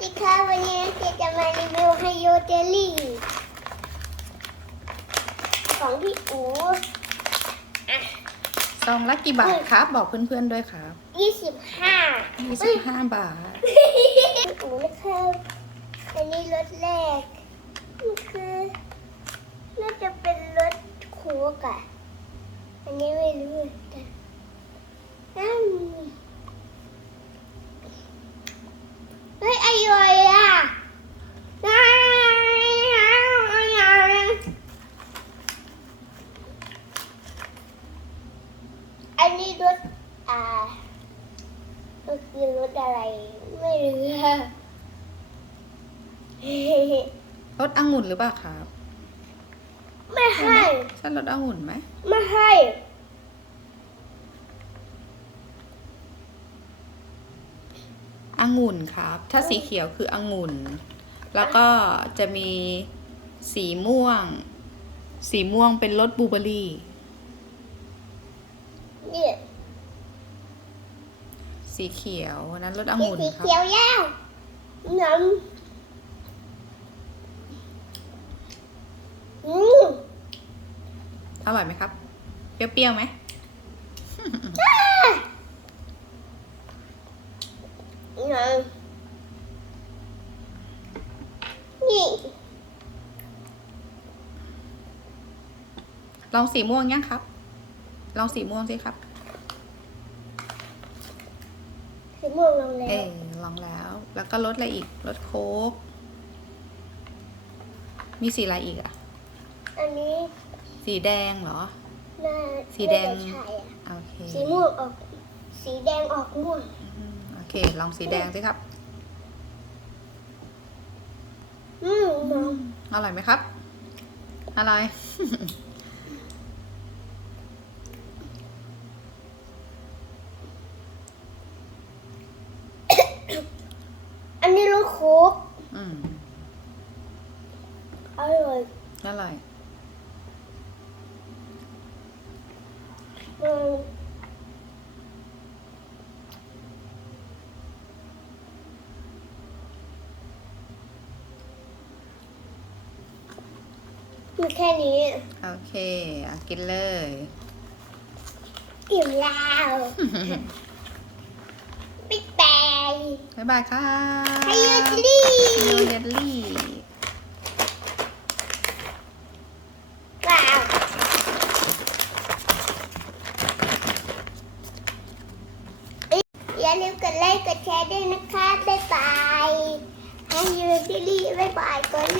ดีค่ะวันนี้เจจะมารีวิวไฮโยเจลลี่ของพี่อูอะซองละกี่บาทครับ บอกเพื่อนๆด้วยครับยี่สิบห้า25บาทพี่อูนะครับอันนี้รถแรกนี่คือน่าจะเป็นรถโค้กอะอันนี้ไม่รู้เหมือนกันอืมเฮ้ยอร่อยอะ อันนี้ รถอ่ารถคือรถอะไรไม่รู้อะรสองุ่นหรือเปล่าครับ ไม่ให้ใช่รสองุ่นไหมไม่ให้องุ่นครับ ถ้าสีเขียวคือองุ่น แล้วก็จะมีสีม่วง สีม่วงเป็นรสบลูเบอร์รี่ เนี่ย สีเขียวอันนั้นรสอมีงุ่นสีครับ เขียวยาวน้ำอืมอร่อยไหมครับ เปรี้ยวๆไหม น้ำนี่ลองสีม่วงยังครับ ลองสีม่วงสิครับ สีม่วงลงแล้เอวอลองแล้ว แล้วก็รสอะไรอีกรสโค้ก มีสีอะไรอีกอะอันนี้สีแดงเหรอ น่าสีแดง น่าจะใช่อะโอเคสีม่วงออก สีแดงออกม่วงอืมโอเค ลองสีแดงสิครับ อืมน้องอร่อยไหมครับ อร่อย อันนี้รสโค้กอืมอร่อยอร่อยอืมมีแค่นี้โอเคอะกินเลย อิ่มแล้วบิ๊กแบง บ๊ายบายค่ะไฮโยจิลี่ไฮโยเยลลี่ว้าวอย่าลืมกดไลค์กดแชร์ด้วยนะคะ บ๊ายบายไฮโยจิลี่บ๊ายบายก่อนแล้ว